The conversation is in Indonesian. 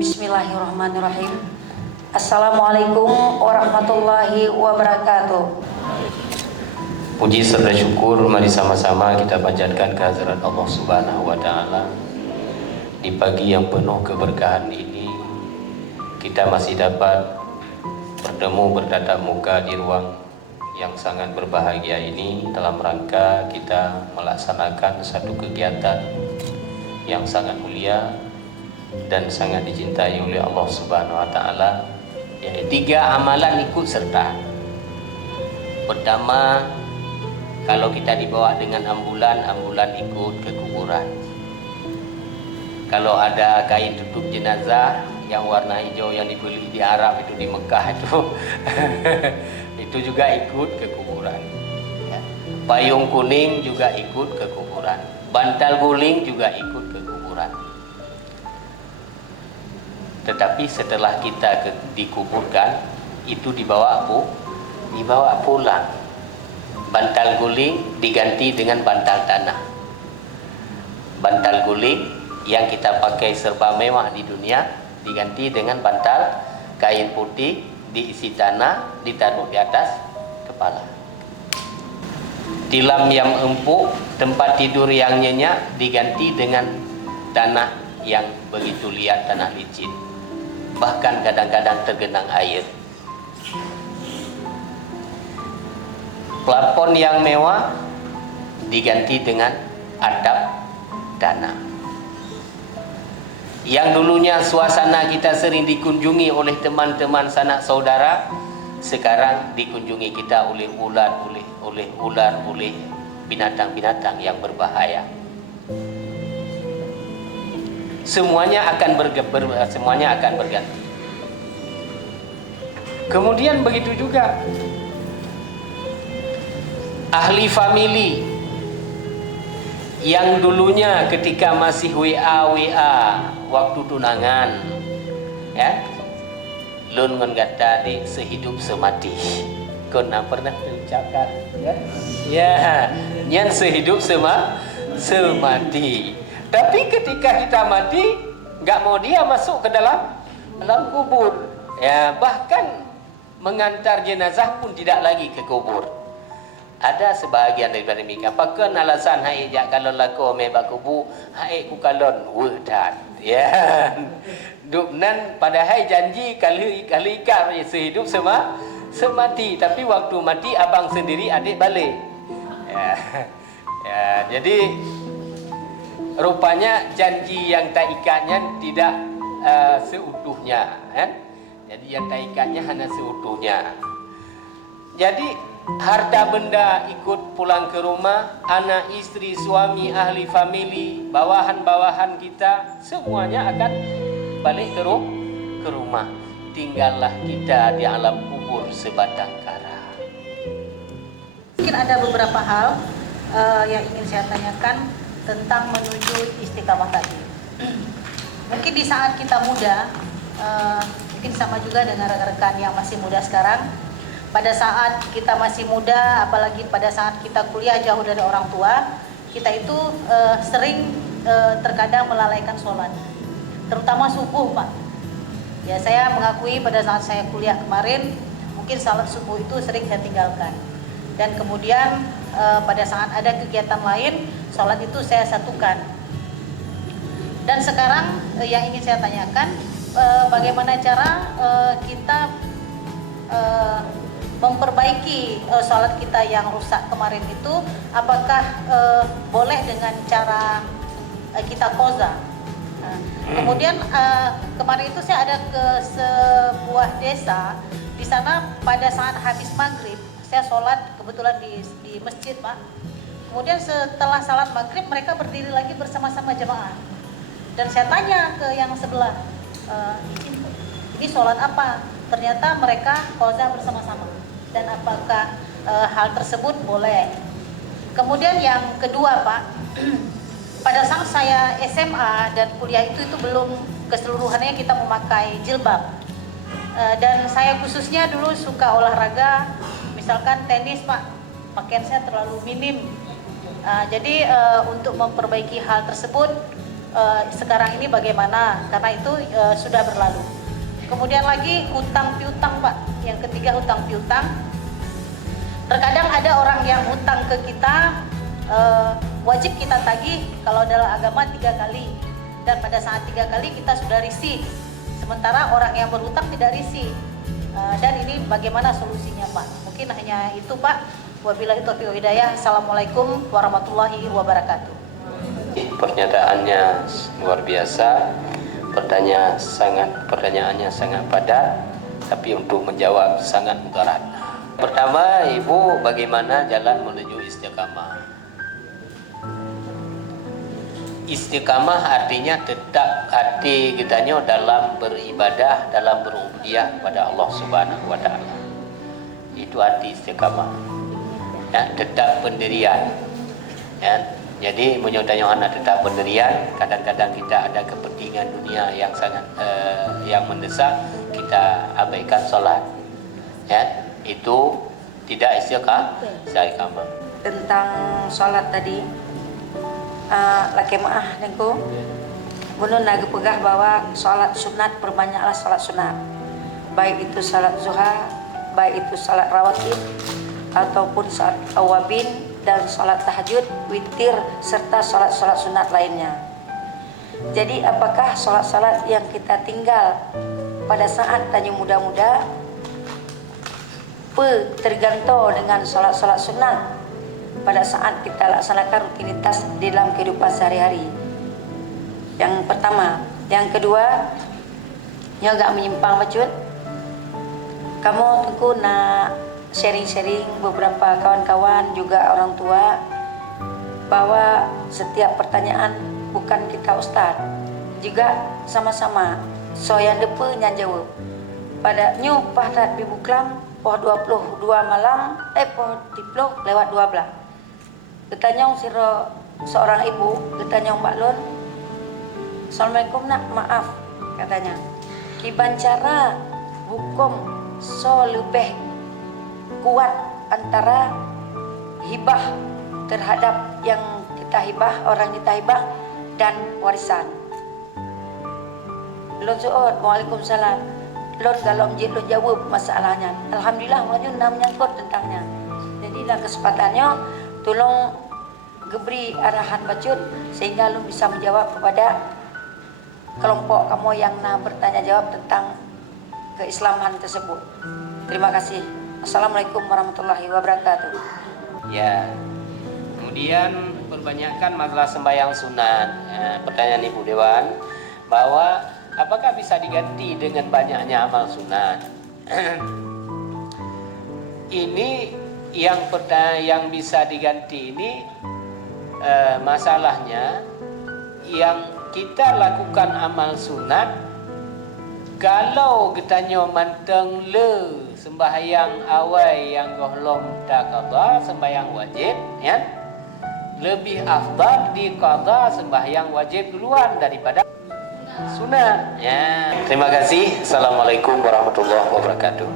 Bismillahirrahmanirrahim. Assalamualaikum warahmatullahi wabarakatuh. Puji serta syukur mari sama-sama kita panjatkan kehadirat Allah Subhanahu wa taala. Di pagi yang penuh keberkahan ini kita masih dapat bertemu bertatap muka di ruang yang sangat berbahagia ini dalam rangka kita melaksanakan satu kegiatan yang sangat mulia dan sangat dicintai oleh Allah Subhanahu wa taala, yaitu 3 amalan ikut serta. Pertama, kalau kita dibawa dengan ambulan ikut ke kuburan. Kalau ada kain tutup jenazah yang warna hijau yang dibeli di Arab itu, di Mekah itu itu juga ikut ke kuburan. Payung kuning juga ikut ke kuburan. Bantal guling juga ikut ke kuburan. Tetapi setelah kita dikuburkan, itu dibawa pulang. Bantal guling diganti dengan bantal tanah. Bantal guling yang kita pakai serba mewah di dunia diganti dengan bantal kain putih diisi tanah, ditaruh di atas kepala. Tilam yang empuk, tempat tidur yang nyenyak diganti dengan tanah yang begitu liat, tanah licin. Bahkan kadang-kadang tergenang air. Plafon yang mewah diganti dengan atap tanah. Yang dulunya suasana kita sering dikunjungi oleh teman-teman sanak saudara, sekarang dikunjungi kita oleh ular, oleh binatang-binatang yang berbahaya. Semuanya akan berganti. Kemudian begitu juga ahli famili yang dulunya ketika masih WA waktu tunangan, ya, lun ngon kata di sehidup semati. Kau pernah terucapkan, ya, yang sehidup semati. Tapi ketika kita mati, nggak mau dia masuk ke dalam kubur, ya, bahkan mengantar jenazah pun tidak lagi ke kubur. Ada sebahagian daripada mereka pakai alasan hai jak kalau lako me bakubu hai ku kalon wedan, ya. Duknan padahal janji kali kar sehidup semati, tapi waktu mati abang sendiri adik balik, ya. Ya, jadi rupanya janji yang tak ikatnya tidak seutuhnya, kan? Jadi yang tak ikatnya hanya seutuhnya. Jadi harta benda ikut pulang ke rumah, anak, istri, suami, ahli famili, bawahan-bawahan kita semuanya akan balik ke rumah. Tinggallah kita di alam kubur sebatang kara. Mungkin ada beberapa hal yang ingin saya tanyakan tentang menuju istiqamah tadi. Mungkin di saat kita muda, mungkin sama juga dengan rekan-rekan yang masih muda sekarang. Pada saat kita masih muda, apalagi pada saat kita kuliah jauh dari orang tua, kita itu sering terkadang melalaikan sholat, terutama subuh, Pak. Ya, saya mengakui pada saat saya kuliah kemarin, mungkin sholat subuh itu sering saya tinggalkan. Dan kemudian pada saat ada kegiatan lain, sholat itu saya satukan. Dan sekarang yang ingin saya tanyakan, bagaimana cara kita memperbaiki sholat kita yang rusak kemarin itu? Apakah boleh dengan cara kita qaza? Kemudian kemarin itu saya ada ke sebuah desa, di sana pada saat habis maghrib saya sholat kebetulan di masjid, Pak. Kemudian setelah salat maghrib mereka berdiri lagi bersama-sama jemaah. Dan saya tanya ke yang sebelah, ini sholat apa? Ternyata mereka qaza bersama-sama. Dan apakah hal tersebut boleh? Kemudian yang kedua, Pak, pada saat saya SMA dan kuliah itu belum keseluruhannya kita memakai jilbab. Dan saya khususnya dulu suka olahraga, misalkan tenis, Pak, pakaian saya terlalu minim. Jadi untuk memperbaiki hal tersebut, sekarang ini bagaimana, karena itu sudah berlalu. Kemudian lagi hutang piutang Pak, yang ketiga hutang piutang. Terkadang ada orang yang hutang ke kita, wajib kita tagih kalau dalam agama 3 kali, dan pada saat 3 kali kita sudah risih, sementara orang yang berhutang tidak risih. Dan ini bagaimana solusinya Pak? Mungkin hanya itu Pak. Wabillahi taufiq wal hidayah. Assalamualaikum warahmatullahi wabarakatuh. Pernyataannya luar biasa, pertanyaannya sangat padat, tapi untuk menjawab sangat mudarat. Pertama, Ibu, bagaimana jalan menuju istiqamah? Istiqamah artinya tetap hati kitanya dalam beribadah, dalam berubudiyah kepada Allah Subhanahu wa taala. Itu arti istiqamah. Ya, tetap pendirian. Ya, jadi menyodanya anak tetap pendirian. Kadang-kadang kita ada kepentingan dunia yang sangat yang mendesak, kita abaikan sholat. Ya, itu tidak istiqamah. Tentang sholat tadi, laki maah nengku gunung naga pegah bahwa sholat sunat, perbanyaklah sholat sunat, baik itu sholat zuha, baik itu sholat rawatib ataupun sholat awabin, dan sholat tahajud, witir, serta sholat-sholat sunat lainnya. Jadi apakah sholat-sholat yang kita tinggal pada saat tanya muda-muda tergantung dengan sholat-sholat sunat pada saat kita laksanakan rutinitas di dalam kehidupan sehari-hari. Yang pertama. Yang kedua, yang agak menyimpang bacut, kamu tentu nak sharing-sharing beberapa kawan-kawan juga orang tua bahwa setiap pertanyaan bukan kita ustaz, juga sama-sama so yang depa yang jawab pada nyu pahtat bibuklam poh 22 malam poh 30 lewat 12. Ketanya seorang ibu, ketanya Mbak Lun, Assalamualaikum nak, maaf katanya, kibancara hukum so lebih kuat antara hibah terhadap yang kita hibah, orang kita hibah, dan warisan. Lun su'ud, waalaikumsalam. Lun kalau menjid lun jawab masalahnya, alhamdulillah wajun nak menyangkut tentangnya. Jadi dalam kesempatannya tolong beri arahan bacut sehingga lun bisa menjawab kepada kelompok kamu yang nak bertanya jawab tentang keislaman tersebut. Terima kasih. Assalamualaikum warahmatullahi wabarakatuh. Ya, kemudian perbanyakkan masalah sembahyang sunat. Pertanyaan Ibu Dewan bahwa apakah bisa diganti dengan banyaknya amal sunat? Ini yang bisa diganti ini masalahnya yang kita lakukan amal sunat kalau kitanya manteng le sembahyang awal yang gohlom tak qada sembahyang wajib, ya, lebih afdal diqada sembahyang wajib duluan daripada sunat. Ya. Terima kasih. Assalamualaikum warahmatullahi wabarakatuh.